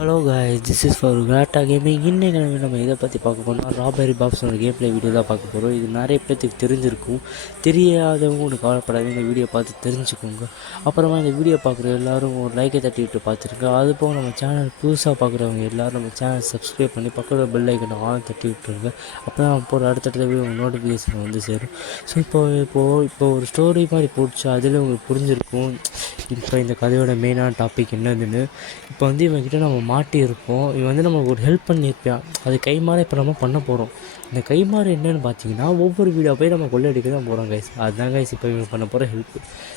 Hello guys, this is for Gratta gaming. இன்னைக்கு நம்ம இதை பற்றி பார்க்க போனால் ராபரி பாப்ஸோட கேம் ப்ளே வீடியோ தான் பார்க்க போகிறோம். இது நிறைய பேர்த்துக்கு தெரிஞ்சிருக்கும். தெரியாதவங்க ஒன்று கவலைப்படாது, இந்த வீடியோ பார்த்து தெரிஞ்சுக்கோங்க. அப்புறமா இந்த வீடியோ பார்க்குற எல்லோரும் ஒரு லைக்கை தட்டி விட்டு பார்த்துருங்க. அதுபோக நம்ம சேனல் புதுசாக பார்க்குறவங்க எல்லோரும் நம்ம சேனல் சப்ஸ்கிரைப் பண்ணி பக்கத்தில் பெல் ஐக்கனை ஆன் தட்டி விட்டுருங்க. அப்போ தான் நம்ம போகிற அடுத்தடுத்த வீடியோ நோட்டிஃபிகேஷன் வந்து சேரும். ஸோ இப்போ ஒரு ஸ்டோரி மாதிரி போச்சு, அதில் உங்களுக்கு புரிஞ்சிருக்கும் இப்போ இந்த கதையோட மெயினான டாபிக் என்னதுன்னு. இப்போ வந்து இவன்கிட்ட நம்ம மாட்டியிருப்போம். இவன் வந்து நமக்கு ஒரு ஹெல்ப் பண்ணியிருப்பான். அது கைமாற இப்போ நம்ம பண்ண போகிறோம். இந்த கைமாறு என்னென்னு பார்த்தீங்கன்னா, ஒவ்வொரு வீடியோ போய் நம்ம கொள்ளையடிக்க தான் போகிறோம் கைஸ். அதுதான் கைஸ் இப்போ இவங்க பண்ண போகிற ஹெல்ப்.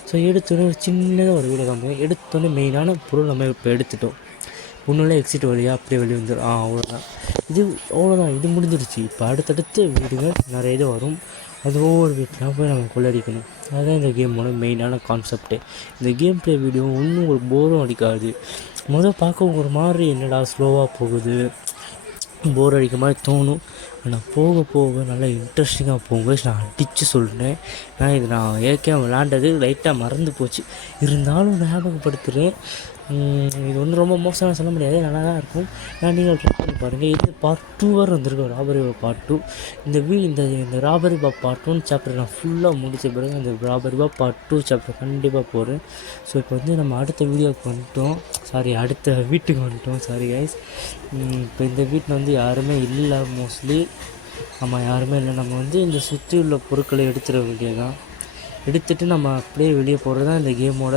ஸோ எடுத்தோன்னே ஒரு சின்னதாக ஒரு வீடியோ காமிங்க. எடுத்தோன்னே மெயினான பொருள் நம்ம இப்போ எடுத்துட்டோம். ஒன்றும் எக்ஸிட் வழியாக அப்படியே வெளியே வந்துடும். அவ்வளோதான். இது முடிஞ்சிருச்சு. இப்போ அடுத்தடுத்து வீடுகள் நிறைய இது வரும். அது ஒவ்வொரு வீட்டில் போய் நம்ம கொள்ளடிக்கணும். அதுதான் இந்த கேமோட மெயினான கான்செப்டே. இந்த கேம் ப்ளே வீடியோ ஒன்றும் ஒரு போரும் அடிக்காது. பார்க்க ஒரு மாதிரி என்னடா ஸ்லோவாக போகுது, போர் அடிக்க மாதிரி தோணும். ஆனால் போக போக நல்லா இன்ட்ரெஸ்டிங்காக போகும்போது நான் அடித்து சொல்கிறேன். நான் ஏற்கனவே விளாண்டது லைட்டாக மறந்து போச்சு, இருந்தாலும் ஞாபகப்படுத்துகிறேன். இது ஒன்றும் ரொம்ப மோசமாக சொல்ல முடியாது, நல்லா தான் இருக்கும். நீங்கள் ட்ரை பண்ணி பாருங்கள். இது பார்ட் 2 வரை வந்திருக்கும், ராபரி பார்ட் 2. இந்த ராபரி பார்ட் 1 சாப்டர் நான் ஃபுல்லாக முடித்த பிறகு இந்த ராபரி பார்ட் 2 சாப்டர் கண்டிப்பாக போகிறேன். ஸோ இப்போ வந்து நம்ம அடுத்த வீடியோவுக்கு வந்துட்டோம், அடுத்த வீட்டுக்கு வந்துட்டோம். கைஸ், இப்போ இந்த வீட்டில் வந்து யாருமே இல்லை மோஸ்ட்லி. யாருமே இல்லை. நம்ம வந்து இந்த சுற்றி உள்ள பொருட்களை எடுத்துட வேண்டியதான். எடுத்துகிட்டு நம்ம அப்படியே வெளியே போகிறது தான் இந்த கேமோட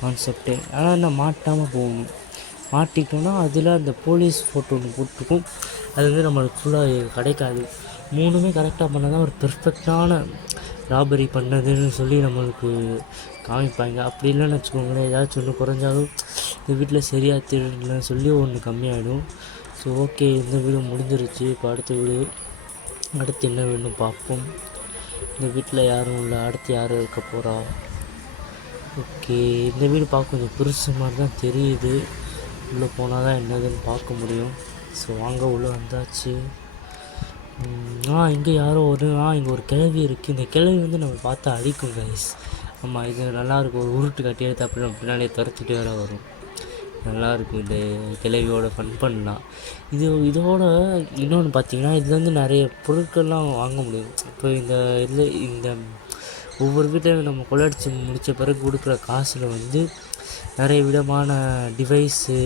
கான்செப்டே. ஆனால் என்ன, மாட்டாமல் போகணும். மாட்டிக்கிட்டோன்னா அதில் அந்த போலீஸ் ஃபோட்டோ ஒன்று போட்டிருக்கும். அது வந்து நம்மளுக்கு ஃபுல்லாக கிடைக்காது. மூணுமே கரெக்டாக பண்ணால் தான் ஒரு பெர்ஃபெக்டான ராபரி பண்ணதுன்னு சொல்லி நம்மளுக்கு காமிப்பாங்க. அப்படி இல்லைன்னு வச்சுக்கோங்களேன், ஏதாச்சும் ஒன்று குறைஞ்சாலும் இந்த வீட்டில் சரியாக திருடலன்னு சொல்லி ஒன்று கம்மியாகிடும். ஸோ ஓகே, இந்த வீடு முடிஞ்சிருச்சு. இப்போ அடுத்து என்ன வேணும் பார்ப்போம். இந்த வீட்டில் யாரும் இல்லை, அடுத்து யாரும் இருக்க போகிறா? ஓகே, இந்த வீடு பார்க்க கொஞ்சம் பெருசு மாதிரி தான் தெரியுது. உள்ளே போனால் தான் என்னதுன்னு பார்க்க முடியும். ஸோ வாங்க, உள்ளே வந்தாச்சு. இங்கே யாரோ இங்கே ஒரு கிழவி இருக்குது. இந்த கிழவி வந்து நம்ம பார்த்தா அடிக்கும் கைஸ். இது நல்லாயிருக்கும். ஒரு உருட்டு கட்டி எடுத்து அப்படி நம்ம பின்னாடியே துரத்திட்டு வேறு வரும். நல்லாயிருக்கும். இந்த கிழவியோட ஃபன் பண்ணலாம். இதோட இன்னொன்று பார்த்தீங்கன்னா, இதில் வந்து நிறைய பொருட்கள்லாம் வாங்க முடியும். இப்போ இந்த ஒவ்வொரு வீட்டையும் நம்ம கொள்ளடிச்சு முடித்த பிறகு கொடுக்குற காசில் வந்து நிறைய விதமான டிவைஸு,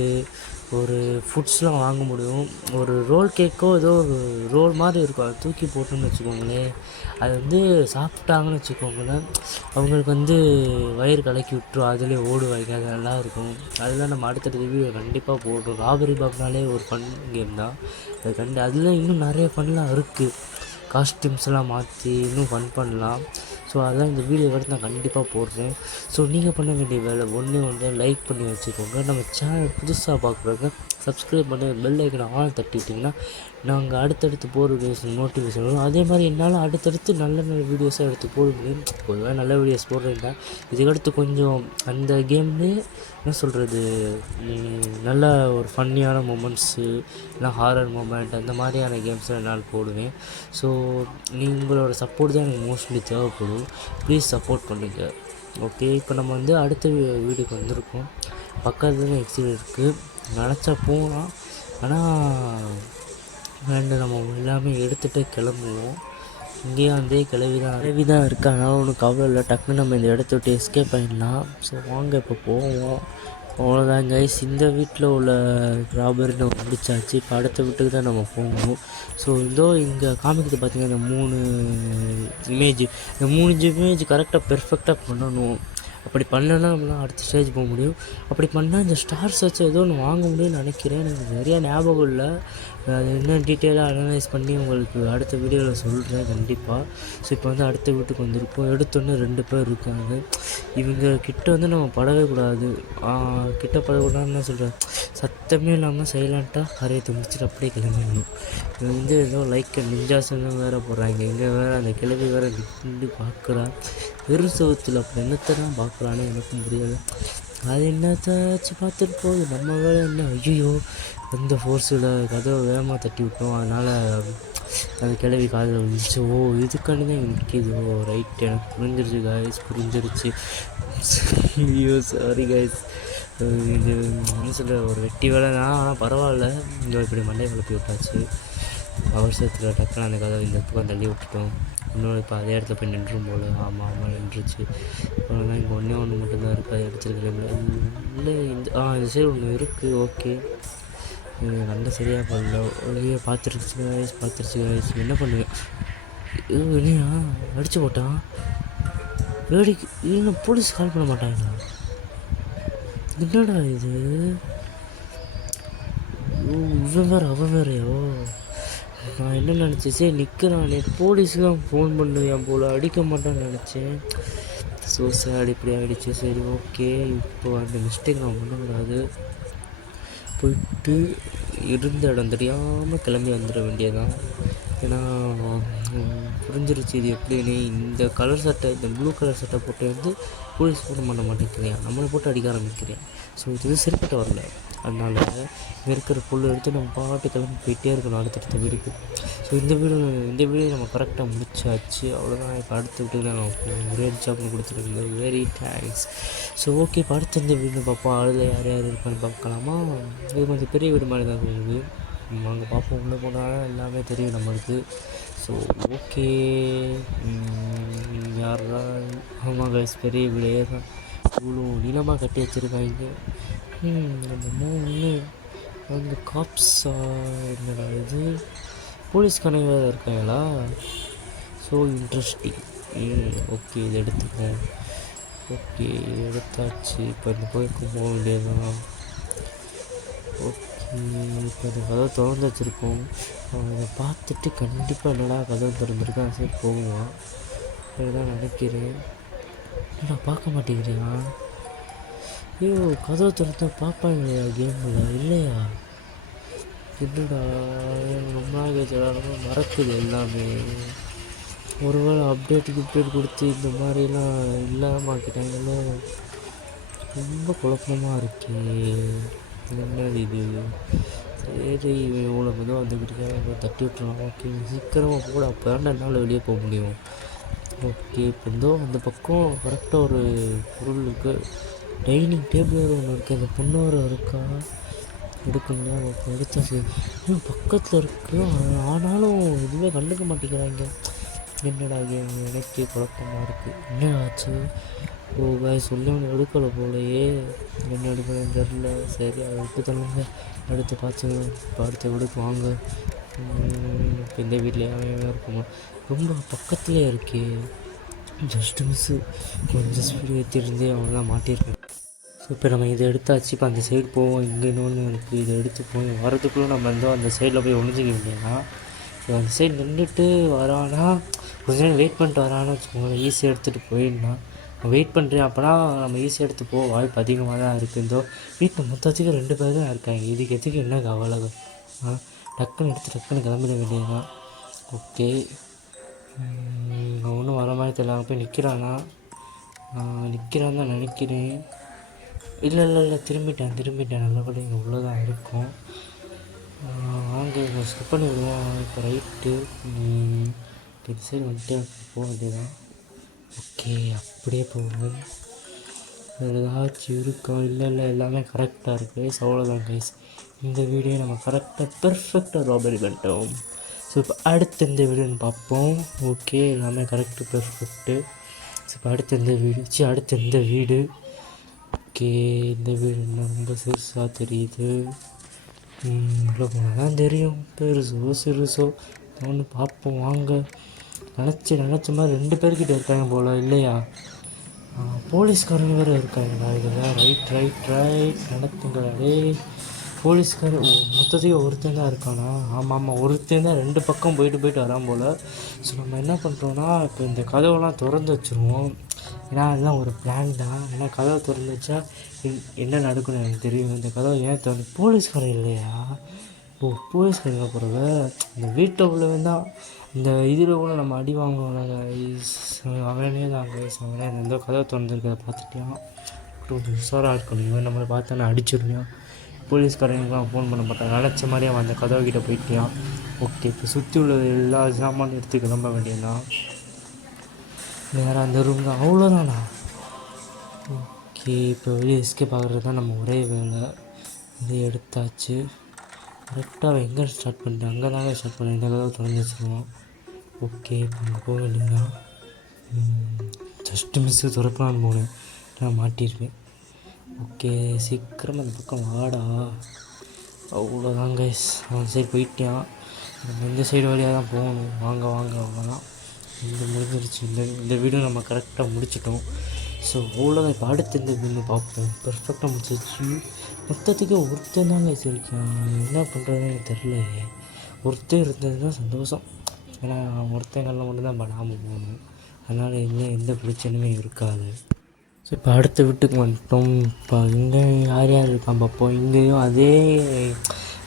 ஒரு ஃபுட்ஸ்லாம் வாங்க முடியும். ஒரு ரோல் கேக்கோ ஏதோ ஒரு ரோல் மாதிரி இருக்கும், அதை தூக்கி போட்டோன்னு வச்சுக்கோங்களேன். அது வந்து சாப்பிட்டாங்கன்னு வச்சுக்கோங்களேன், அவங்களுக்கு வந்து வயிறு கலக்கி விட்டுரும். அதிலே ஓடுவாங்க. அது நல்லாயிருக்கும். அதெல்லாம் நம்ம அடுத்தடுத்த வீடியோ கண்டிப்பாக போடுறோம். ராபரி பாப்னாலே ஒரு ஃபன் கேம் தான். அதில் இன்னும் நிறைய ஃபன்லாம் இருக்குது. காஸ்டியூம்ஸ்லாம் மாற்றி இன்னும் ஃபன் பண்ணலாம். ஸோ அதெல்லாம் இந்த வீடியோ எடுத்து நான் கண்டிப்பாக போடுறேன். ஸோ நீங்கள் பண்ண வேண்டிய வேலை ஒன்று லைக் பண்ணி வச்சுக்கோங்க. நம்ம சேனல் புதுசாக பார்க்குறவங்க சப்ஸ்கிரைப் பண்ணி பெல் ஐக்கனை ஆன் தட்டிட்டிங்கன்னா நாங்கள் அடுத்தடுத்து போகிற வீடியோஸ் நோட்டிஃபிகேஷன் வரும். அதே மாதிரி என்னால் அடுத்தடுத்து நல்ல வீடியோஸாக எடுத்து போட முடியும். பொதுவாக நல்ல வீடியோஸ் போடுறீங்க. இதுக்கடுத்து கொஞ்சம் அந்த கேம்லேயே என்ன சொல்கிறது, நல்ல ஒரு ஃபன்னியான மூமெண்ட்ஸு, இல்லை ஹாரர் மூமெண்ட், அந்த மாதிரியான கேம்ஸை என்னால் போடுவேன். ஸோ உங்களோட சப்போர்ட் தான் எனக்கு மோஸ்ட்லி தேவைப்படும். ப்ளீஸ் சப்போர்ட் பண்ணுங்கள். ஓகே, இப்போ நம்ம வந்து அடுத்த வீடியோக்கு வந்திருக்கோம். பக்கத்தில் எக்ஸிட் இருக்குது. நினச்சா போகலாம், ஆனால் வேண்டாம். நம்ம எல்லாமே எடுத்துகிட்டே கிளம்புவோம். இங்கேயும் வந்து கிளவி தான் இருக்குது. அதனால் ஒன்றும் கவலை இல்லை. டக்குன்னு நம்ம இந்த இடத்த விட்டு எஸ்கேப் ஆகிடலாம். ஸோ வாங்க இப்போ போவோம். அவ்வளோதான் கைஸ், இந்த வீட்டில் உள்ள ராபரி நம்ம முடிச்சாச்சு. இப்போ அடுத்த வீட்டுக்கு தான் நம்ம போகணும். ஸோ இங்கே காமிக்கிறது பார்த்திங்கன்னா இந்த 3 இமேஜ் கரெக்டாக பெர்ஃபெக்டாக பண்ணணும். அப்படி பண்ணலன்னா நம்மளாம் அடுத்த ஸ்டேஜ் போக முடியும். அப்படி பண்ணால் இந்த ஸ்டார்ஸ் வச்சு ஏதோ ஒன்று வாங்க முடியும்னு நினைக்கிறேன். எனக்கு நிறையா ஞாபகம் இல்லை. அது என்ன டீட்டெயிலாக அனலைஸ் பண்ணி உங்களுக்கு அடுத்த வீடியோவில் சொல்கிறேன் கண்டிப்பாக. ஸோ இப்போ வந்து அடுத்த வீட்டுக்கு வந்திருக்கோம். எடுத்தோன்னே 2 பேர் இருக்காங்க. இவங்க கிட்ட வந்து நம்ம படவே கூடாது. கிட்ட படக்கூடாதுன்னு சொல்கிறேன். சத்தமே இல்லாமல் சைலண்ட்டாக கரையத்தை முடிச்சுட்டு அப்படியே கிளம்பிடணும். இது வந்து ஏதோ நிஞ்சாசன்னு வேறு போடுறாங்க. இங்கே வேறு அந்த கிளவி வேறு நின்று பார்க்குறா. வெறும் சவுத்தில் அப்படி என்னத்தான் பார்க்குறான்னு எனக்கும் முடியாது. அது என்னத்தாச்சு பார்த்துட்டு போகுது, நம்ம வேலை என்ன. ஐயோ, எந்த ஃபோர்ஸில் கதவை வேகமாக தட்டி விட்டோம், அதனால் அது கிளவி காதில் விழுந்துச்சு. இதுக்காண்டி தான் இங்கே நிற்கிது. ரைட், எனக்கு புரிஞ்சிருச்சு கைஸ், புரிஞ்சிருச்சு. ஐயோ சாரி கைஸ். இது என்ன சொல்ல ஒரு வெட்டி வேலை தான், ஆனால் பரவாயில்ல. இங்கே இப்படி மண்டையை குழப்பி விட்டாச்சு. அவசரத்தில் டக்குன்னு அந்த கதவை இந்த பக்கம் தள்ளி விட்டுட்டோம். இன்னொரு இப்போ அதே இடத்துல போய் நின்றும் போல். ஆமாம் நின்றுச்சு. அப்புறம் இங்கே ஒன்று மட்டும்தான் இருக்குது, அதை எடுத்துருக்கேன். இல்லை இந்த சைடு ஒன்று இருக்குது. ஓகே, நல்ல சரியாக பண்ணல. ஒரே பார்த்துருச்சு. என்ன பண்ணுவேன்? இல்லையா அடிச்சு போட்டான். வேடிக்கை இல்லை, போலீஸ் கால் பண்ண மாட்டாங்களா? என்னடா இது? இவன் வேறு அவன் வேறையோ? நான் என்ன நினச்சேன், சரி நிற்கிறானே போலீஸுக்கு தான் ஃபோன் பண்ணுவேன் போல், அடிக்க மாட்டான்னு நினச்சேன். ஸோ சேட் இப்படி ஆகிடுச்சு. சரி ஓகே, இப்போ அந்த மிஸ்டேக் நான் பண்ணக்கூடாது. போயிட்டு இருந்த இடம் தெரியாமல் கிளம்பி வந்துட வேண்டியதான். ஏன்னா புரிஞ்சிருச்சு இது எப்படின்னு. இந்த கலர் சட்டை, இந்த ப்ளூ கலர் சட்டை போட்டு வந்து போலீஸ் ஃபோன் பண்ண மாட்டேங்கிறேன், நம்மளை போட்டு அடிக்க ஆரம்பிக்கிறேன். ஸோ இது சரிப்பட்ட வரல. அதனால் இருக்கிற பொருள் எடுத்து நம்ம பாட்டு கிளம்பி போயிட்டே இருக்கணும் அடுத்தடுத்த வீடுக்கு. ஸோ இந்த வீடு நம்ம கரெக்டாக முடிச்சாச்சு. அவ்வளோதான். இப்போ அடுத்த வீட்டுக்கு நான் ஒரே ஜாப்னு கொடுத்துருக்கேன். Very thanks. ஸோ ஓகே, இப்போ அடுத்த இந்த வீடு பார்ப்போம். அதில் யார் இருப்பான்னு பார்க்கலாமா? இது கொஞ்சம் பெரிய வீடு மாதிரி தான் இருக்குது. அங்கே பார்ப்போம். உள்ளே போனால் எல்லாமே தெரியும் நம்மளுக்கு. ஸோ ஓகே, யாரெல்லாம் ஆமாம் கைஸ், பெரிய வீடே தான். இவ்வளோ நீளமாக கட்டி வச்சுருக்காங்க. நம்ம அந்த காப்ஸா என்னடா இது, போலீஸ்காரங்க வேறு இருக்காங்களா? So interesting. ஓகே, இது எடுத்துப்போம். ஓகே, இது எடுத்தாச்சு. இப்போ இந்த கோயிலுக்கு போக வேண்டியதுதான். ஓகே, இப்போ இந்த கதவை திறந்து வச்சுருக்கோம். அவன் இதை பார்த்துட்டு கண்டிப்பாக என்னடா கதவை திறந்துருக்கான், சரி போகுவான் அப்படிதான் நினைக்கிறேன். நான் பார்க்க மாட்டேங்கிறேன். ஐயோ, கதவை திறந்தா பார்ப்பாங்க கேமில் இல்லையா? என்னடா ரொம்ப நாள் மறக்குது எல்லாமே. ஒருவேளை அப்டேட் கொடுத்து இந்த மாதிரிலாம் இல்லாமல் ஆக்கிட்டாங்களோ? ரொம்ப குழப்பமாக இருக்கே, என்னது இது? சரி, இவ்வளோ மெதுவாக அந்த வீட்டுக்காக தட்டி விட்டுருலாம். ஓகே, சீக்கிரமாக போட, அப்போ தான் என்னால் வெளியே போக முடியும். ஓகே, இப்போ இருந்தோ அந்த பக்கம் கரெக்டாக ஒரு பொருள் இருக்குது. டைனிங் டேபிள் ஒன்று இருக்குது. அந்த பொண்ணு வர இருக்கா? எடுக்கணுங்களா? ஓகே, எடுத்தாச்சு. இன்னும் பக்கத்தில் இருக்குது, ஆனாலும் எதுவுமே கண்டுக்க மாட்டேங்கிறாங்க. என்னடா எனக்கே குழப்பமாக இருக்குது. என்ன ஆச்சு? ஓ பாய், சொல்லி ஒன்று எடுக்கலை போலையே. என்ன எடுக்கணும்னு தெரில. சரி, அதை விட்டு தள்ளுங்க, அடுத்து பார்த்துக்கலாம். இப்போ அடுத்த வீடுக்கு வாங்க. இப்போ இந்த வீட்டில் இருக்குமா? ரொம்ப பக்கத்துலேயே இருக்கே. ஜஸ்ட்டு மிஸ்ஸு, கொஞ்சம் ஸ்பீடு ஏற்றிருந்தே அவங்க தான் மாட்டியிருக்கேன். ஸோ இப்போ நம்ம இதை எடுத்தாச்சு. இப்போ அந்த சைடு போவோம். இங்கே இன்னொன்று இருக்குது, இதை எடுத்து போய் வரதுக்குள்ளே நம்ம அந்த சைடில் போய் ஒழிஞ்சிக்க வேண்டியதுனா. ஸோ அந்த சைடு நின்றுட்டு வரானா, கொஞ்ச நேரம் வெயிட் பண்ணிட்டு வரான்னு வச்சுக்கோங்க, ஈஸியாக எடுத்துகிட்டு போயிடலாம். வெயிட் பண்ணுறேன் அப்போனா நம்ம ஈஸியாக எடுத்து போக வாய்ப்பு அதிகமாக தான் இருக்குது. இந்த வீட்டில் மொத்தத்துக்கு 2 பேர் தான் இருக்காங்க. இதுக்கு எதுக்கு என்ன கவலை? டக்குன்னு எடுத்து டக்குன்னு கிளம்பிட வேண்டியதுதான். ஓகே, நான் ஒன்றும் வர மாதிரி தெரியல. போய் நிற்கிறானா தான் நினைக்கிறேன். இல்லை திரும்பிட்டேன். நல்லபடி இங்கே உள்ளே தான் இருக்கும். வாங்க, இங்கே ஸ்கிப் பண்ணி விடுவோம். இப்போ ரைட்டு இந்த சைடு வந்துட்டு போக வேண்டியதான். ஓகே, அப்படியே போவோம். ஏதாச்சும் இருக்கா? இல்லை எல்லாமே கரெக்டாக இருக்குது கைஸ். அவ்வளோதான் கைஸ், இந்த வீடியோ நம்ம கரெக்டாக பெர்ஃபெக்டாக ராபரி பண்ணிட்டோம். ஸோ இப்போ அடுத்த இந்த வீடியோன்னு பார்ப்போம். ஓகே, எல்லாமே கரெக்டு, பெர்ஃபெக்ட்டு. ஸோ இப்போ அடுத்த இந்த வீடு. ஓகே, இந்த வீடு இன்னும் ரொம்ப சிறுசாக தெரியுது. உள்ள போனால் தான் தெரியும், பெருசோ சிறுசோ ஒன்று பார்ப்போம். வாங்க. நினச்ச மாதிரி 2 பேர்கிட்ட இருக்காங்க போல் இல்லையா? போலீஸ்காரங்க வேறு இருக்காங்களா இதில்? ரைட் நடத்துங்களே. போலீஸ்காரர் மொத்தத்தையும் ஒருத்தன் தான் இருக்கானா? ஆமாம், ஒருத்தன் தான் 2 பக்கம் போயிட்டு வரான் போல். ஸோ நம்ம என்ன பண்ணுறோன்னா, இப்போ இந்த கதவெல்லாம் திறந்து வச்சுருவோம். ஏன்னா அதுதான் ஒரு பிளான் தான். ஏன்னா கதவை திறந்து வச்சா என்ன நடக்குன்னு எனக்கு தெரியும். இந்த கதவை ஏன் திறந்து, போலீஸ்காரன் இல்லையா? போலீஸ்காரங்க போகிறத இந்த வீட்டை உள்ளவன் தான். இந்த இதில் கூட நம்ம அடி வாங்குவோம், அவனே தான். அவனே இந்த கதவை திறந்துருக்கிறத பார்த்துட்டியான். கொஞ்சம் உஷாராக இருக்கணும். இவன் நம்மளை பார்த்தானே அடிச்சிருவான். போலீஸ்காரங்களாம் ஃபோன் பண்ண மாட்டான். நினச்ச மாதிரியே அவன் அந்த கதவை கிட்டே போயிட்டான். ஓகே, இப்போ சுற்றி உள்ள எல்லா சாமானும் எடுத்து கிளம்ப வேண்டியதுதான். வேறு அந்த ரூம் தான். அவ்வளோதானா? ஓகே, இப்போ வெளியே எஸ்கேப் ஆகிறது தான் நம்ம ஒரே வேலை. இதை எடுத்தாச்சு. கரெக்டாக அவன் எங்கே ஸ்டார்ட் பண்ணிட்டேன், அங்கே தாங்க ஸ்டார்ட் பண்ணேன். இந்த கதவை திறந்து வச்சுருவோம். ஓகே, இப்போ அங்கே போக வேண்டியதுதான். ஜஸ்ட்டு மிஸ்ஸு திறக்கலான்னு போனேன், நான் மாட்டியிருக்கேன். ஓகே, சீக்கிரம் அந்த பக்கம் வாடா. அவ்வளோதான் கைஸ், அவன் சைடு போயிட்டான். நம்ம இந்த சைடு வழியாக தான் போகணும். வாங்க வாங்க அவ்வளோதான். இந்த முடிஞ்சிருச்சு. இந்த வீடியோ நம்ம கரெக்டாக முடிச்சிட்டோம். ஸோ அவ்வளோதான். இப்போ அடுத்து இந்த வீடியோ பார்ப்போம். பெர்ஃபெக்டாக முடிச்சிருச்சு. மொத்தத்துக்கு ஒருத்தன் தாங்க வச்சுருக்கேன். என்ன பண்ணுறதுன்னு எனக்கு தெரிலையே. ஒருத்தர் இருந்ததுன்னா சந்தோஷம். ஏன்னா ஒருத்தங்களில் மட்டும்தான் பண்ணாமல் போகணும். அதனால் எந்த பிரச்சனையுமே இருக்காது. ஸோ இப்போ அடுத்த வீட்டுக்கு வந்துட்டோம். இப்போ இங்கே யார் யார் இருக்கான் பார்ப்போம். இங்கேயும் அதே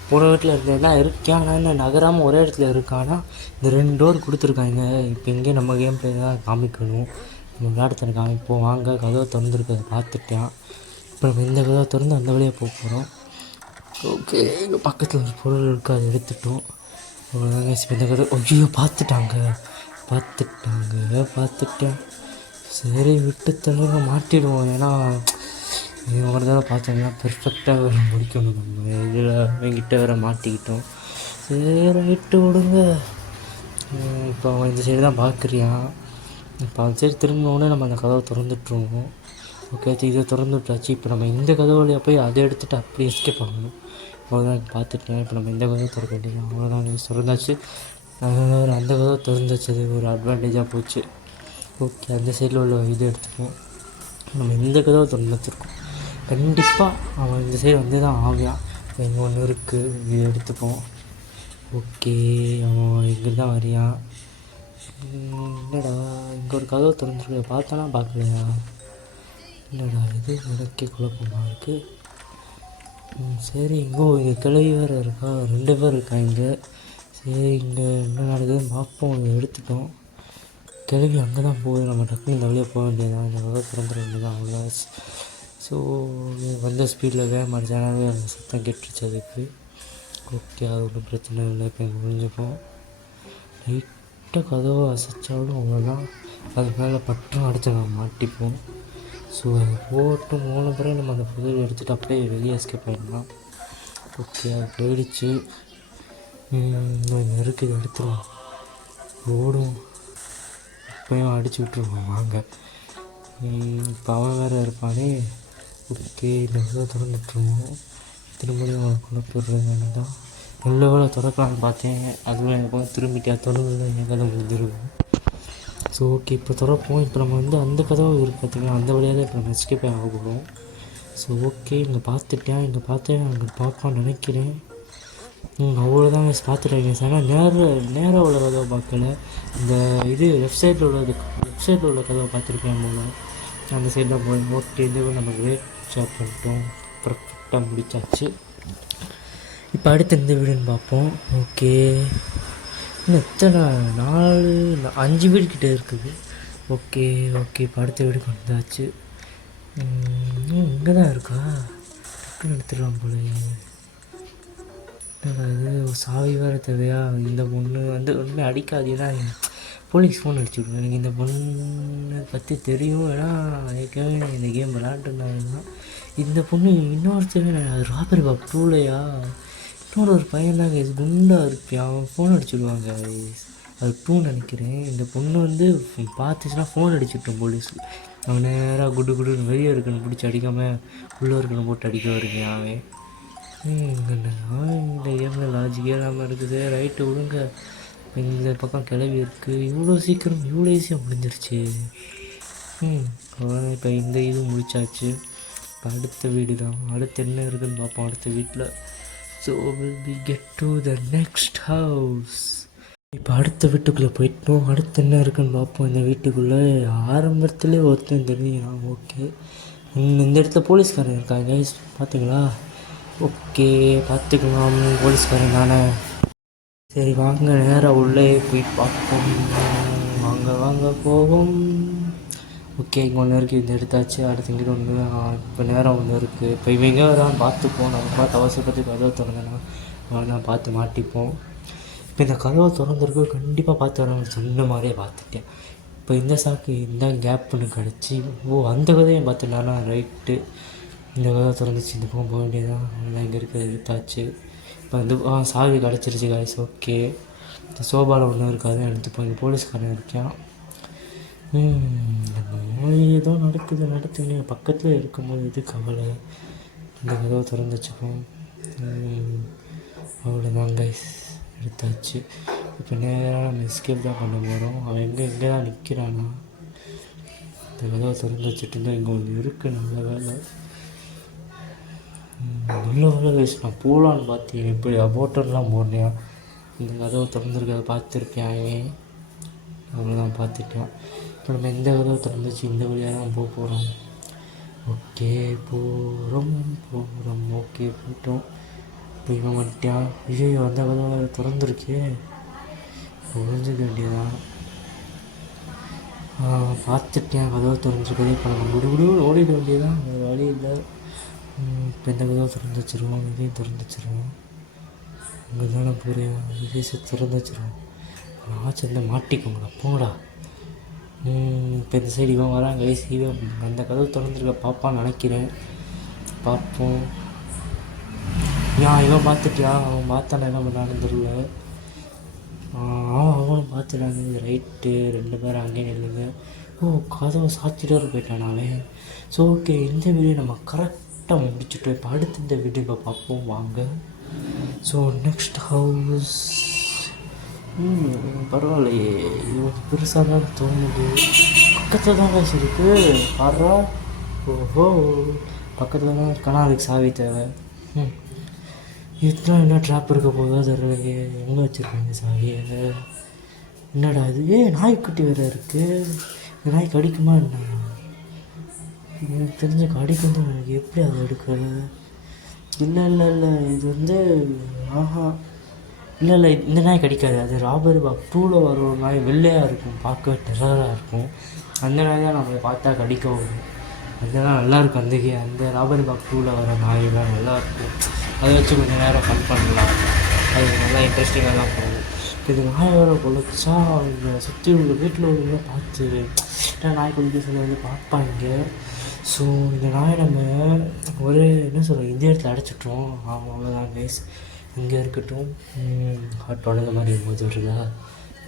போன வீட்டில் இருந்ததுலாம் இருக்கேன். ஆனால் என்ன நகராமல் ஒரே இடத்துல இருக்கான்னா இந்த 2 டோர் கொடுத்துருக்காங்க. இப்போ இங்கே நம்ம கேம் பிளே தான் காமிக்கணும். நம்ம விளையாடுறத காமிப்போம். வாங்க, கதவை திறந்துருக்கதை பார்த்துட்டேன். இப்போ நம்ம இந்த கதவை திறந்து அந்த வழியாக போக போகிறோம். ஓகே, இங்கே பக்கத்தில் ஒரு பொருள் இருக்குது, அதை எடுத்துட்டோம். அவ்வளோதாங்க. இந்த கதவை ஐயோ பார்த்துட்டேன். சரி விட்டு தள்ளுங்க, மாட்டிடுவோம். ஏன்னா இது ஒரு தடவை பார்த்தோம்னா பெர்ஃபெக்டாக வேறு முடிக்கணும். நம்ம இதில் அவங்ககிட்ட வேறு மாட்டிக்கிட்டோம். சரி விட்டு விடுங்க. இப்போ அவன் இந்த சைடு தான் பார்க்குறியான். இப்போ அந்த சைடு திரும்பினோடனே நம்ம அந்த கதவை திறந்துட்டுருவோம். ஓகே, இதை திறந்து விட்டாச்சு. இப்போ நம்ம இந்த கதவு வழியாக போய் அதை எடுத்துகிட்டு அப்படியே எஸ்கேப் ஆகணும். அவ்வளோதான் பார்த்துட்டேன். இப்போ நம்ம இந்த கதவை திறக்க வேண்டியது அவ்வளோதான். திறந்தாச்சு. அந்த கதவை திறந்துச்சு. அது ஒரு அட்வான்டேஜாக போச்சு. ஓகே, அந்த சைடில் உள்ள இது எடுத்துப்போம். நம்ம இந்த கதவை திறந்து வச்சுருக்கோம். கண்டிப்பாக அவன் இந்த சைடு வந்து தான் ஆகியான். இங்கே ஒன்று இருக்குது, இது எடுத்துப்போம். ஓகே, அவன் இங்கே தான் வரியான். என்னடா இங்கே ஒரு கதவை திறந்துருக்கு, பார்த்தானா பார்க்கலையா? என்னடா இது எனக்கே குழப்பமாக இருக்குது. சரி, இங்கே கிளவி வேறு இருக்கா, 2 பேர் இருக்காங்க. சரி, இங்கே என்ன நடக்குதுன்னு பார்ப்போம். இங்கே எடுத்துட்டோம். கிளவி அங்கே தான் போகுது. நம்ம டக்குனு இந்த வழியாக போக வேண்டியதுதான். இந்த கதவை திறந்துட வேண்டியதான், அவ்வளோ. ஸோ வந்த ஸ்பீடில் வேகமாக அடிச்சானாவே அந்த சத்தம் கெட்டுருச்சு அதுக்கு. ஓகே, அது ஒன்றும் பிரச்சனை இல்லை. இப்போ இங்கே முடிஞ்சுப்போம். லைட்டாக கதவை அசைச்சாலும் அவ்வளோதான். அது மேலே பட்டம் அடித்து நம்ம மாட்டிப்போம். ஸோ அது போட்டு போன பிறகு நம்ம அந்த புதவை எடுத்துகிட்டு அப்படியே வெளியே எஸ்கேப் ஆகிடலாம். ஓகே, அது போயிடுச்சு. இங்கே இருக்குது, எடுத்துருவோம். ஓடும். இப்போயும் அடித்து விட்டுருவோம். வாங்க, இப்போ அவன் வேறு இருப்பானே. ஓகே, இந்த கதவை திறந்துட்டுருவோம். திரும்பியும் அவனை குழப்பிடுறது தான். எவ்வளோ வேலை திறக்கலான்னு பார்த்தேன். அதுவும் எனக்கு திரும்பிட்டா தொடர்ந்து என் கதை முடிஞ்சிருக்கும். ஸோ ஓகே, இப்போ திறப்போம். இப்போ நம்ம வந்து அந்த கதவு இருக்குது பார்த்திங்கன்னா, அந்த வழியாக தான் இப்போ நம்ம எஸ்கேப் ஆக போகிறோம். ஸோ ஓகே, இங்கே பார்த்துட்டேன். அங்கே பார்ப்பான்னு நினைக்கிறேன். அவ்வளோதான் பார்த்துட்டேன். ஆனால் நேராக உள்ள கதவை பார்க்கல. இந்த இது லெஃப்ட் சைடில் உள்ள கதவை பார்த்துருக்கேன் போல. அந்த சைடு தான் போய் ஓகே, இது நம்ம கிரேட் ஜாப் பண்ணிட்டோம். பர்ஃபெக்டாக முடிச்சாச்சு. இப்போ அடுத்து இந்த வீடுன்னு பார்ப்போம். ஓகே, இன்னும் எத்தனை 5 வீடு கிட்டே இருக்குது. ஓகே, இப்போ அடுத்த வீடுக்கு வந்தாச்சு. இங்கே தான் இருக்கா, டக்குன்னு எடுத்துடலாம் போல. இது சாவி வேறு தேவையா? இந்த பொண்ணு வந்து ஒன்றுமே அடிக்காதீங்கன்னா போலீஸ் ஃபோன் அடிச்சு விடுவேன். எனக்கு இந்த பொண்ணை பற்றி தெரியும். ஏன்னா ஏற்கனவே இந்த கேம் விளாண்டுனாங்கன்னா இந்த பொண்ணு இன்னொருத்தவே அது ராபரி பாப் 2லையா இன்னொரு பையன் தாங்க குண்டாக இருப்பியான். அவன் ஃபோன் அடிச்சுடுவாங்க. அது 2 நினைக்கிறேன். இந்த பொண்ணு வந்து பார்த்துச்சுன்னா ஃபோன் அடிச்சுட்டோம் போலீஸ். அவன் நேராக குடுன்னு வெளியே இருக்கணும் பிடிச்சி அடிக்காமல் உள்ளே இருக்கணும் போட்டு அடிக்க வருங்க அவன். இந்த கேமில் லாஜிக்கே இல்லாமல் இருக்குது. ரைட்டு விடுங்க. இந்த பக்கம் கிளவி இருக்குது. இவ்வளோ ஈஸியாக முடிஞ்சிருச்சு. அவ்வளோதான். இப்போ இந்த இது முடிச்சாச்சு. இப்போ அடுத்த வீடு தான். அடுத்து என்ன இருக்குதுன்னு பார்ப்போம் அடுத்த வீட்டில். So will be get to the next house. இப்போ அடுத்த வீட்டுக்குள்ளே போயிட்டோம். அடுத்து என்ன இருக்குதுன்னு பார்ப்போம். இந்த வீட்டுக்குள்ளே ஆரம்பத்துலேயே ஒருத்தன் தெரிஞ்சுக்கலாம். ஓகே, இந்த இடத்துல போலீஸ்காரன் இருக்காங்க பார்த்தீங்களா? ஓகே, பார்த்துக்கலாம். போலீஸ்காரன் தானே. சரி வாங்க, நேராக உள்ளே போய் பார்ப்போம். வாங்க போவோம். ஓகே, இங்கே ஒன்று இருக்குது, இது எடுத்தாச்சு. அடுத்து இங்கே ஒன்று. இப்போ நேரம் ஒன்று இருக்குது. இப்போ இவங்க தான் பார்த்துப்போம். நம்ம பார்த்து அவசரப்பட்டு கதவை திறந்தேன்னா நான் பார்த்து மாட்டிப்போம். இப்போ இந்த கதவை திறந்துருக்கு, கண்டிப்பாக பார்த்து வரவங்க சொன்ன மாதிரியே பார்த்துட்டேன். இப்போ இந்த சாக்கு இந்த கேப்புன்னு கிடச்சி அந்த கதையும் பார்த்து நானா ரைட்டு இந்த கதை திறந்துச்சு இந்த பக்கம் போக வேண்டியதான் அவ்வளோதான் இங்கே இருக்கிறது எடுத்தாச்சு இப்போ வந்து சாவி கிடச்சிருச்சு காய்ஸ் ஓகே இந்த சோபாவில் ஒன்றும் இருக்காது எடுத்துப்போம் இங்கே போலீஸ்காரன் இருக்கான் ஏதோ நடத்துங்க பக்கத்தில் இருக்கும்போது இது கவலை இந்த கதவை திறந்து வச்சுப்போம் அவ்வளோதான் கைஸ் எடுத்தாச்சு இப்போ நேராக நம்ம எஸ்கேப் தான் பண்ண போகிறோம் அவன் எங்கே தான் நிற்கிறானா இந்த கதவை திறந்து வச்சுட்டு இருந்தால் இங்கே ஒன்று இருக்குது நல்ல வேலை கைஸ் நான் போகலான்னு பார்த்தேன் எப்படி அபோட்டர்லாம் போடலையா இந்த கதவை திறந்துருக்கதை பார்த்துருக்கேன் அவ்வளோதான் பார்த்துட்டான் இப்போ நம்ம எந்த கதவை திறந்துச்சு இந்த வழியாக தான் போக போகிறோம் ஓகே போகிறோம் ஓகே போயிட்டோம் இப்போ இவன் வந்துட்டான் ஐயோ அந்த கதவை திறந்துருக்கே ஒழிஞ்சிக்க வேண்டியதான் பார்த்துட்டேன் கதவை திறந்துருக்கதே இப்போ நம்ம குடு ஓடிட வேண்டியதான் வேறு வழி இல்லை இப்போ இந்த கதவை திறந்து வச்சுருவோம் இதையும் திறந்து வச்சுருவோம் இங்கே தானே புரியும் இதை திறந்து வச்சுருவோம் நான் சேர்ந்து மாட்டிக்கோங்கடா போங்கடா இப்போ இந்த சைடு இவன் வரான் கைஸ் இவன் அந்த கதவு திறந்துருக்க பாப்பான்னு நினைக்கிறேன் பார்ப்போம் இவன் பார்த்துட்டியா அவன் பார்த்தான என்ன பண்ணான்னு தெரியல அவனும் பார்த்துட்டாங்க ரைட்டு 2 பேரும் அங்கேயே நில்லுங்க கதவை சாத்திட்டு வர போயிட்டான் அவன் ஸோ ஓகே இந்த வீடியோ நம்ம கரெக்டாக முடிச்சுட்டு இப்போ அடுத்து இந்த வீடியோ இப்போ பார்ப்போம் வாங்க ஸோ நெக்ஸ்ட் ஹவுஸ் பரவாயில்லையே இது பெருசாக தான் தோணுது பக்கத்தில் தான் காசு இருக்குது பாடுறா ஓஹோ பக்கத்தில் தான் இருக்கானா அதுக்கு சாவி தேவை இதுதான் என்ன ட்ராப் இருக்க போதோ தெரியலையே எங்கே வச்சுருக்காங்க சாவியை என்னடா இது நாய்க்குட்டி வேறு இருக்குது இந்த நாய் கடிக்குமா என்ன எனக்கு தெரிஞ்ச கடிக்கும் தான் எனக்கு எப்படி அதை எடுக்கிறது இல்லை இது வந்து இல்லை இந்த நாய் கடிக்காது அது ராபரி பாக் 2ல் வர ஒரு நாய் வெள்ளையாக இருக்கும் பார்க்க டெரராக இருக்கும் அந்த நாய் தான் நம்ம பார்த்தா கடிக்க வரும் அதெல்லாம் நல்லாயிருக்கும் அந்த ராபரி பாக் 2ல் வர நாயெல்லாம் நல்லாயிருக்கும் அதை வச்சு கொஞ்சம் நேரம் ஃபன் பண்ணலாம் அது நல்லா இன்ட்ரெஸ்டிங்காக தான் போகும் இது நாய் வேறு பொழைச்சா அவங்க சுற்றி உள்ள வீட்டில் உள்ளவங்க பார்த்து நாய் குளிக்க சொல்லி வந்து பார்ப்பாங்க ஸோ இந்த நாயை நம்ம ஒரு என்ன சொல்கிறோம் இந்த இடத்துல அடைச்சிட்டோம் அவ்வளோதான் கைஸ் இங்கே இருக்கட்டும் ஹாட்டோட இந்த மாதிரி இருக்கும்போது வருதா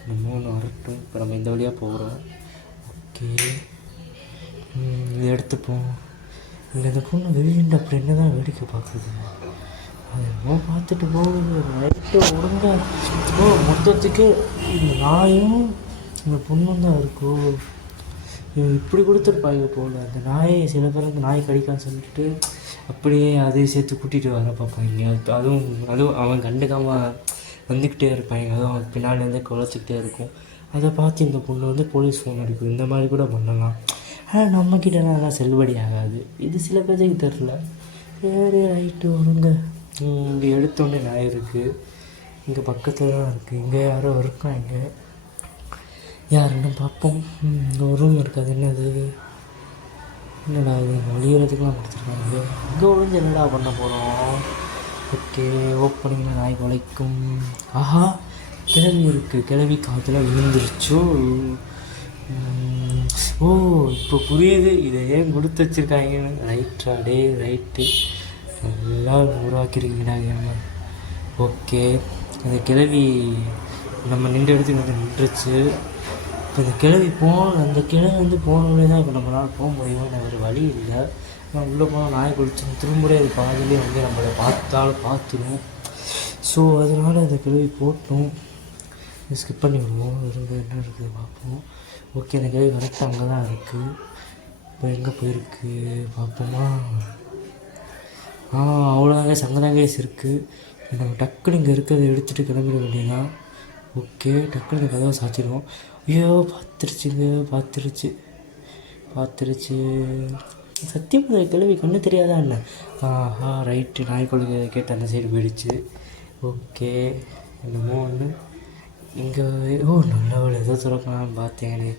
நம்ம ஒன்று வரட்டும் இப்போ நம்ம இந்த வழியாக போகிறோம் ஓகே இதை எடுத்துப்போம் இங்கே இந்த பொண்ணு வெளியிட்டு அப்படி என்ன தான் வேடிக்கை பார்க்குது அது பார்த்துட்டு போகுது ரைட்டு ஒழுங்க மொத்தத்துக்கு இந்த நாயும் இந்த பொண்ணும் தான் இருக்கும் இப்படி கொடுத்துருப்பாங்க போல் அந்த நாயை சில பேர் அந்த நாய் கடிக்கான்னு சொல்லிட்டு அப்படியே அதையும் சேர்த்து கூட்டிகிட்டு வர பார்ப்பாங்க அதுவும் அவன் கண்டுக்காமல் வந்துக்கிட்டே இருப்பாங்க அதுவும் அவன் பின்னாடிலேருந்தே குலைச்சிக்கிட்டே இருக்கும் அதை பார்த்து இந்த பொண்ணு வந்து போலீஸ் ஃபோன் அடிக்கும் இந்த மாதிரி கூட பண்ணலாம் ஆனால் நம்மக்கிட்டலாம் அதெல்லாம் செல்லுபடி ஆகாது இது சில பேருக்கு தெரில சரி ரைட்டு ஒழுங்க இங்கே எடுத்தோடனே நாய் இருக்குது இங்கே பக்கத்தில் தான் இருக்குது இங்கே யாரோ இருக்காங்க யாருன்னு பார்ப்போம் இங்கே ஒரு ரூம் இருக்காது என்னது என்னடா இது ஒளியறதுக்குலாம் கொடுத்துருக்காங்க இங்கே ஒழிஞ்சு என்னடா பண்ண போகிறோம் ஓகே ஓப்பனிங்கில் நாய் குலைக்கும் ஆஹா கிழவி இருக்குது கிழவி காற்றுல விழுந்துருச்சோ இப்போ புரியுது இதை ஏன் கொடுத்து வச்சுருக்காங்கன்னு ரைட்டாடே ரைட்டு நல்லா உருவாக்கிருக்கீங்கடா ஓகே அந்த கிழவி நம்ம நின்ற இடத்துக்கு வந்து நின்றுச்சு இப்போ இந்த கிழவி அந்த கிழவி வந்து போனோடனே தான் இப்போ நம்மளால் போக முடியும் ஒரு வழி இல்லை நான் உள்ளே போனால் நாய் குளிச்சு திரும்படியே அது பாதிலே வந்து நம்மளை பார்த்துடும் ஸோ அதனால் அந்த கிழவி போட்டோம் ஸ்கிப் பண்ணி விடுவோம் என்ன இருக்குது பார்ப்போம் ஓகே அந்த கிழவி கரெக்டாக அங்கே தான் இருக்குது இப்போ எங்கே போயிருக்கு பார்ப்போமா அவ்வளோதாங்க சங்கராங்கேஸ் இருக்குது நம்ம டக்குனு இங்கே இருக்கிறத எடுத்துகிட்டு கிளம்பிட வேண்டியதான் ஓகே டக்குனு கதவை சாத்திடுவோம் ஐயோ பார்த்துருச்சு சத்தியமாக கிழவி கண்ணு தெரியாதா என்ன ரைட்டு நாய் கொழுக கேட்டு அந்த சைடு போயிடுச்சு ஓகே என்னமோ ஒன்று இங்கே நல்ல வேலை ஏதோ திறக்கலாம்னு பார்த்தேனே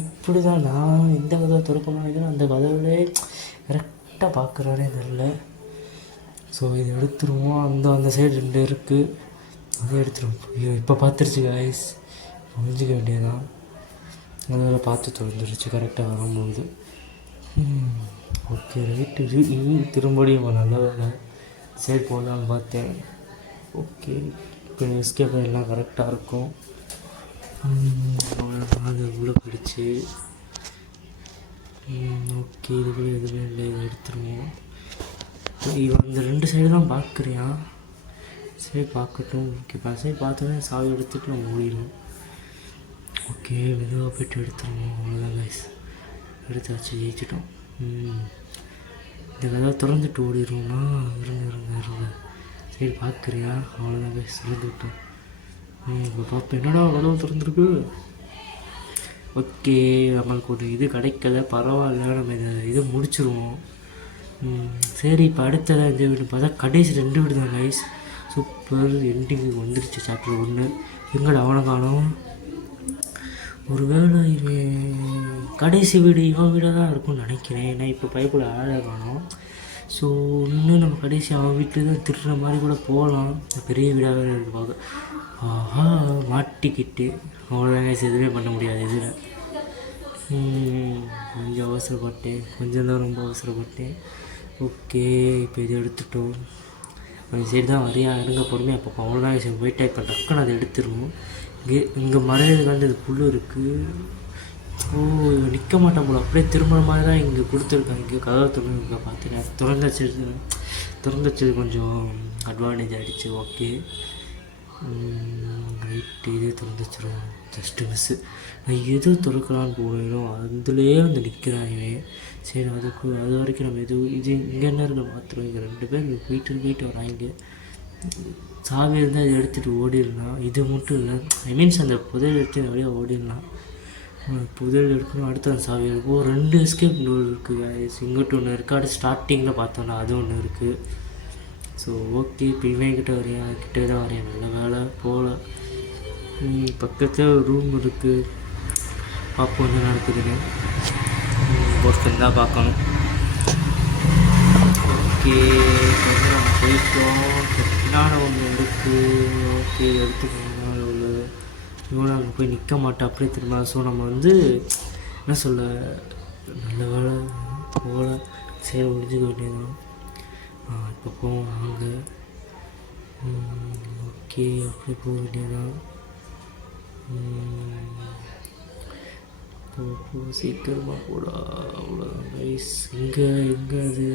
இப்படி தான் நான் இந்த கதவை திறக்கணும் அந்த கதவுலே கரெக்டாக பார்க்குறானே தெரில ஸோ இது எடுத்துருவோம் அந்த சைடு 2 இருக்குது அதை எடுத்துருவோம் ஐயோ இப்போ பார்த்துருச்சு காய்ஸ் புரிஞ்சிக்க வேண்டியதான் அதனால் பார்த்து திறந்துருச்சு கரெக்டாக வரும்போது. Okay right. திரும்படியும் நல்ல வேலை சரி போடலான்னு பார்த்தேன். ஓகே இப்போ எஸ்கேப் எல்லாம் கரெக்டாக இருக்கும். அது உள்ளே போயிடுச்சு. ஓகே இது எதுவுமே இல்லை, இதை எடுத்துருவோம். இவன் இந்த 2 சைடு தான் பார்க்குறியான். சரி பார்க்கட்டும். ஓகே சரி பார்த்தோன்னே சாவி எடுத்துகிட்டு நம்ம ஓடிடும். ஓகே மெதுவாக போய்ட்டு எடுத்துருவோம். அவ்வளோதான் கைஸ், எடுத்தாச்சு, ஜெயிச்சிட்டோம். இந்த கதவை திறந்துட்டு ஓடிடுவோம்னா இருங்க. சரி பார்க்குறியா? அவ்வளோதான் கைஸ், திறந்துவிட்டோம். இப்போ பார்ப்போம் என்னடா கதவை திறந்துருக்கு. ஓகே நம்மளுக்கு ஒரு இது கிடைக்கல, பரவாயில்ல, நம்ம இதை முடிச்சிருவோம். சரி இப்போ அடுத்த இந்த வீடு பார்த்தா கடைசி 2 வீடு தான் கைஸ். சூப்பர் எண்டிங்கு வந்துருச்சு. சாப்டர் 1 எங்கடா அவனை காணோம். ஒரு வேளை இவன் கடைசி வீடு இவன் வீடாக தான் இருக்கும்னு நினைக்கிறேன். ஏன்னா இப்போ பைப்பில் ஆழ காணோம். ஸோ இன்னும் நம்ம கடைசி அவன் வீட்டில் தான் திருடுற மாதிரி கூட போகலாம். பெரிய வீடாகவே இருக்குது பார்க்க. ஆஹா மாட்டிக்கிட்டு அவ்வளோதாங்க, எதுவுமே பண்ண முடியாது. இதில் கொஞ்சம் அவசரப்பட்டேன், கொஞ்சம் தான் ரொம்ப அவசரப்பட்டேன். ஓகே இப்போ இது எடுத்துட்டோம். கொஞ்சம் சரி தான் வரையா இருங்க, பொறுமையாக அப்போ அவ்வளோதான் சரி போயிட்டா. இப்போ டக்குன்னு அதை எடுத்துருவோம். இங்கே மறையிறது கண்டு இது புல் இருக்குது. ஓ இவன் நிற்க மாட்டான் போல, அப்படியே திரும்ப மாதிரி தான் இங்கே கொடுத்துருக்காங்க. இங்கே கதவை திறந்து பார்த்தேன், திறந்துச்சு கொஞ்சம் அட்வான்டேஜ் ஆகிடுச்சு. ஓகே ரைட்டு, இதே திறந்துச்சிரும். Just miss. நான் எது திறக்கலான்னு போனேனோ அதுலேயே வந்து நிற்கிறாங்க. சரி அது வரைக்கும் நம்ம இது இங்கே என்ன இருக்க பார்த்துருவோம். இங்கே 2 பேர் போயிட்டு வராங்க. சாவி இருந்தால் இதை எடுத்துகிட்டு ஓடிடலாம். இது மட்டும் இல்லை, மீன்ஸ் அந்த புதையல் எடுத்து இந்த வழியாக ஓடிடலாம். புதையல் எடுக்கணும், அடுத்த அந்த சாவி இருக்கும். 2 எஸ்கேப் டோர் இருக்குது. இங்கிட்ட ஒன்று இருக்குது, அடுத்து ஸ்டார்டிங்கில் பார்த்தோன்னா அது ஒன்று இருக்குது. ஸோ ஓகே இப்போ இவன் கிட்டே வரையா, கிட்டே தான் வரையா. நல்ல வேலை போகல. பக்கத்தில் ஒரு ரூம் இருக்குது, பார்ப்போம் என்ன நடக்குதுன்னு. ஒருத்தன் தான் பார்க்கணும். ஓகே நம்ம போயிட்டோம். பின்னாடி ஒன்று இருக்குது. ஓகே எடுத்துக்கோங்க. இவனை அங்கே போய் நிற்க மாட்டேன், அப்படியே திரும்ப. ஸோ நம்ம வந்து என்ன சொல்ல, நல்ல வேலை போகல. சரி முடிஞ்சுக்க வேண்டியதான். இப்போ போவோம் அங்கே. ஓகே அப்படியே போக வேண்டியதான். போ சீக்கிரமாக போடா. அவ்வளோதான் கைஸ். எங்கே அது?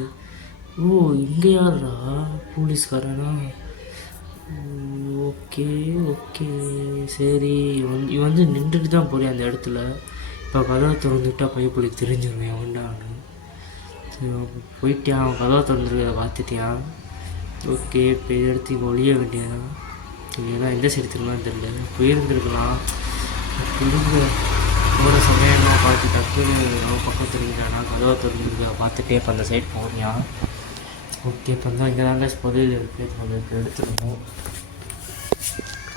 ஓ இங்கே யாரா? போலீஸ்காரனா? ஓகே சரி. இவன் வந்து நின்றுட்டு தான் போகிறேன் அந்த இடத்துல. இப்போ கதவை திறந்துட்டா பையப்படி தெரிஞ்சிருவேன் அவன்டான்னு. சரி போயிட்டியா? அவன் கதவை திறந்துருக்க பார்த்துட்டியான். ஓகே இப்போ இதை எடுத்து இங்கே ஒழிய வேண்டியதான். இங்கெல்லாம் எந்த சைடு திரும்பலாம் தெரியல, போயிருந்துருக்கலாம். திரும்ப போகிற சமயமாக பார்த்து டக்குன்னு அவன் பக்கம் திரும்பிட்டானா, கதவை திறந்துருக்க பார்த்துட்டே இப்போ அந்த சைடு போறியா. ஓகே இப்போ தான் இங்கே தாங்க புதையல் இருக்குது, அதுக்கு எடுத்துருவோம்.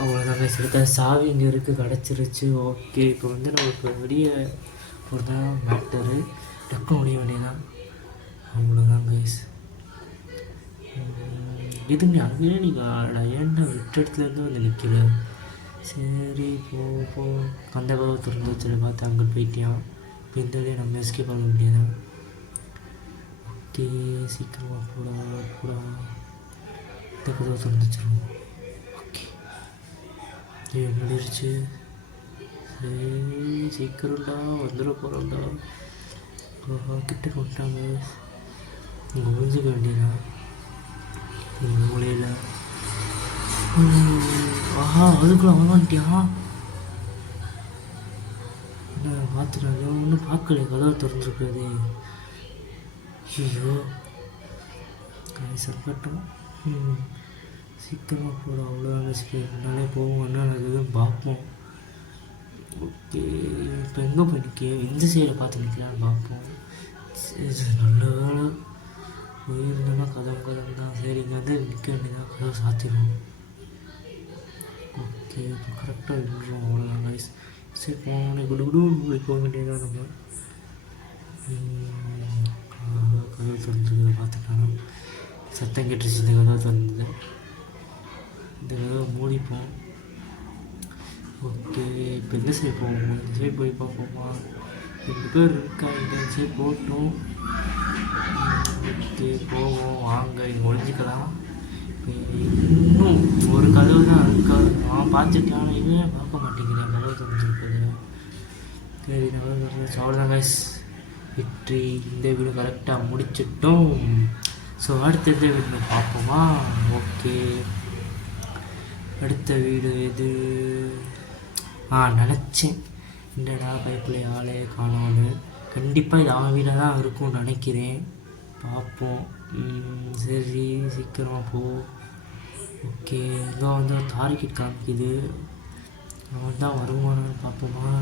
அவ்வளோதாங்க எடுத்த சாவி இங்கே இருக்குது, கிடச்சிருச்சு. ஓகே இப்போ வந்து நமக்கு வெளியே ஒரு தான் மேட்டரு, டக்குன்னு முடிய வேண்டியதான். அவ்வளோதான் கைஸ். இதுங்க அங்கே நீங்கள் ஏன்டா விட்ட இடத்துலேருந்து வந்து நிற்கிற. சரி போ அந்த கதவை திறந்து வச்சு பார்த்து அங்கே போயிட்டியான். இப்போ இந்த வழியை நம்ம எஸ்கேப் பண்ண முடியாது. ஓகே சீக்கிரமாக போடா இந்த கதவை திறந்து வச்சிருவோம். ஓகே முடிஞ்சிருச்சு. சரி சீக்கிரம்டா வந்துட போகிறோம்டா. கிட்ட கொண்டாங்க. இங்கே முடிஞ்சுக்க வேண்டியதான். மூலையில் ஆஹா அதுக்குள்ள வந்துட்டியா? என்ன பார்த்துட்டாங்க? ஒன்றும் பார்க்கல, கதவை திறந்துருக்குது. ஐயோ சங்கட்டம். சீக்கிரமாக போகிறோம். அவ்வளோதான் முன்னாலே போவோம், என்ன எதுவும் பார்ப்போம். ஓகே இப்போ எங்கே போய் நிற்க? இந்த சைடை பார்த்து நிற்கலான்னு பார்ப்போம். சரி நல்ல வேலை போயிருந்தோன்னா கதவு தான். சரி இங்கே வந்து நிற்க வேண்டியதான், கதவை சாத்திடுவோம். ஓகே இப்போ கரெக்டாக நின்றோம். அவ்வளோதான் கைஸ். சரி போனோடனே குடுன்னு போக வேண்டியதான். நம்ம கதவு திறந்துருக்க பார்த்துட்டாங்க. சத்தம் கேட்டுருச்சு. இந்த கதவை திறந்தது. இந்த கதவை மூடிப்போம். ஓகே, இப்போ எந்த சைடு போவோம்? இந்த சைடு போய் பார்ப்போமா? 2 பேர் இருக்காங்க, இந்த சைடு போட்டோம். ஓகே போவோம், வாங்க இங்கே ஒழிஞ்சிக்கலாம். இன்னும் ஒரு கதவு தான் இருக்கா, நான் பார்த்துக்கலாம். இவன் பார்க்க மாட்டேங்கிறேன் கதவு திறந்துருக்குது. சரி அவ்வளோதான் கைஸ், வெற்றி. இந்த வீடு கரெக்டாக முடிச்சிட்டோம். ஸோ அடுத்த வீடு பார்ப்போமா? ஓகே, அடுத்த வீடு எது? நினச்சேன் என்னடா பைப்பில் ஆளே காணோன்னு. கண்டிப்பாக இது அவன் வீடாக தான் இருக்கும்னு நினைக்கிறேன். பார்ப்போம். சரி சீக்கிரமாக போ. ஓகே, இதோ வந்து டார்கெட் காமிக்குது. அவன் தான் வருமானு பார்ப்போமா?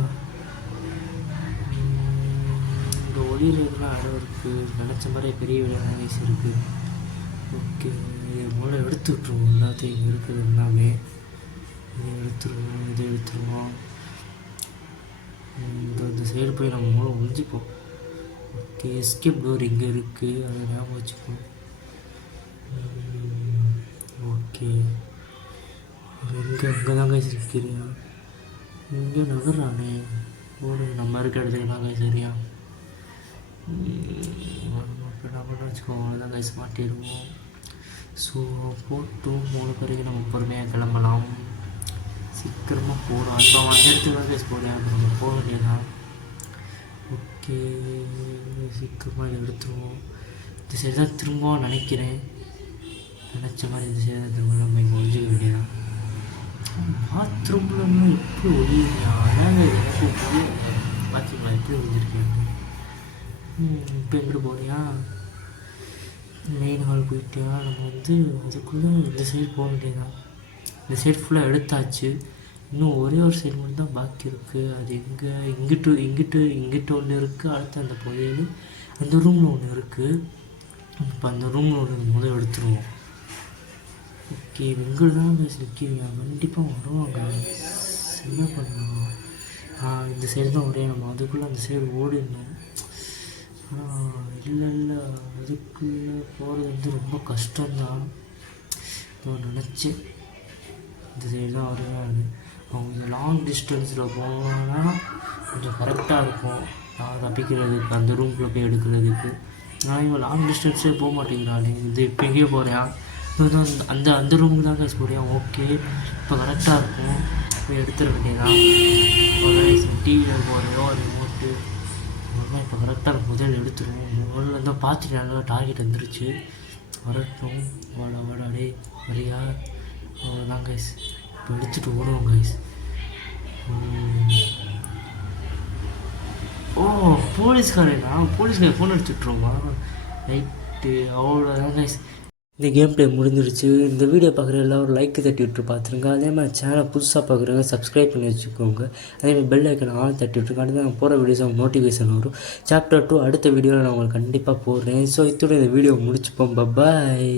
இந்த ஒளிரெல்லாம் இடம் இருக்குது. நினச்ச மாதிரி பெரிய வீடாக வயசு இருக்குது. ஓகே, இது மூளை எடுத்து விட்ருவோம். எல்லாத்தையும் இங்கே இருக்குது எல்லாமே. இதை எடுத்துருவோம், இதை எடுத்துருவோம். இந்த சைடு போய் நம்ம மூளை ஒழிஞ்சிப்போம். ஓகே, எஸ்கேப் டோர் இங்கே இருக்குது, அதை ஞாபகம் வச்சுப்போம். ஓகே, இங்கே தாங்க இருக்கிறியா? இங்கே நகர்றானே ஓடு. நம்ம இருக்க இடத்துக்கு தாங்க சரியா? இப்போ என்ன பண்ண வச்சுக்கோங்க, அவ்வளோதான் கைஸ், மாட்டிடுவோம். ஸோ போட்டு 3 பேருக்கு நம்ம பொறுமையாக கிளம்பலாம். சீக்கிரமாக போகிறோம். இப்போ அவன் நேரத்துக்கு தான் கைஸ் போகிறேன், நம்ம போக வேண்டியதான். ஓகே, சீக்கிரமாக இதை எடுத்துருவோம். இந்த சைடு தான் திரும்பவும் நினைக்கிறேன். நினச்ச மாதிரி இந்த சைடு தான் திரும்ப நம்ம இங்கே ஒழிஞ்சிக்க வேண்டியதான். பாத்ரூம்லன்னு எப்படி ஒழியா? அதாங்க எனக்கு பார்த்தீங்களா எப்படி ஒழிஞ்சிருக்கேன். இப்போ எங்கிட்ட போறியா? மெயின் ஹால் போயிட்டியா? நம்ம வந்து அதுக்குள்ளே இந்த சைடு போக வேண்டியதான். இந்த சைடு ஃபுல்லாக எடுத்தாச்சு. இன்னும் ஒரே ஒரு சைடு மட்டும் தான் பாக்கி இருக்குது. அது எங்கே? இங்கிட்டு ஒன்று இருக்குது. அடுத்து அந்த புதையல் அந்த ரூமில் ஒன்று இருக்குது. இப்போ அந்த ரூமில் ஒன்று முதல் எடுத்துருவோம். ஓகே, எங்கே தான் நிற்கிறீங்க? கண்டிப்பாக வருவாங்க. என்ன பண்ணலாம்? இந்த சைடு தான் ஒரே நம்ம அதுக்குள்ளே அந்த சைடு ஓடிடணும். இல்லை அதுக்குள்ளே போகிறது வந்து ரொம்ப கஷ்டம்தான். நான் நினச்சேன் இந்த சைடு தான் வருவேன். அவங்க லாங் டிஸ்டன்ஸில் போனா கொஞ்சம் கரெக்டாக இருக்கும் நான் தப்பிக்கிறதுக்கு, அந்த ரூம்குள்ளே போய் எடுக்கிறதுக்கு. நான் இவன் லாங் டிஸ்டன்ஸே போக மாட்டேங்கிறாள். இது இப்போ எங்கேயோ போகிறேன். அந்த ரூமுக்கு தான் கைஸ் போகிறேன். ஓகே, இப்போ கரெக்டாக இருக்கும். போய் எடுத்துட வேண்டியதான். டிவியில் போகிறதோ அது ஓட்டு இப்போ கரெக்டாக முதல்ல எடுத்துருவோம். முதல்ல இருந்தால் பார்த்துட்டு நல்லா டார்கெட் வந்துருச்சு. வரட்டும், வாடாடே வரியா? அவ்வளோதான் கைஸ், இப்போ எடுத்துகிட்டு ஓடுவோம் கைஸ். போலீஸ்காரன் ஃபோன் அடிச்சுட்ருவோமா? ரைட்டு, அவ்வளோதான் கைஸ். இந்த கேம் ப்ளே முடிஞ்சிருச்சு. இந்த வீடியோ பார்க்குற எல்லோரும் லைக் தட்டி விட்டு பார்த்துருங்க. அதே மாதிரி சேனல் புதுசாக பார்க்குறவங்க சப்ஸ்கிரைப் பண்ணி வச்சுக்கோங்க. அதேமாதிரி பெல் ஐக்கன் ஆல் தட்டி விட்டுருங்க. அடுத்து நான் போகிற வீடியோஸ் அவங்க நோட்டிஃபிகேஷன் வரும். சாப்டர் 2 அடுத்த வீடியோவில் நான் உங்களுக்கு கண்டிப்பாக போடுறேன். ஸோ இதோட இந்த வீடியோ முடிச்சுப்போம். பாய்.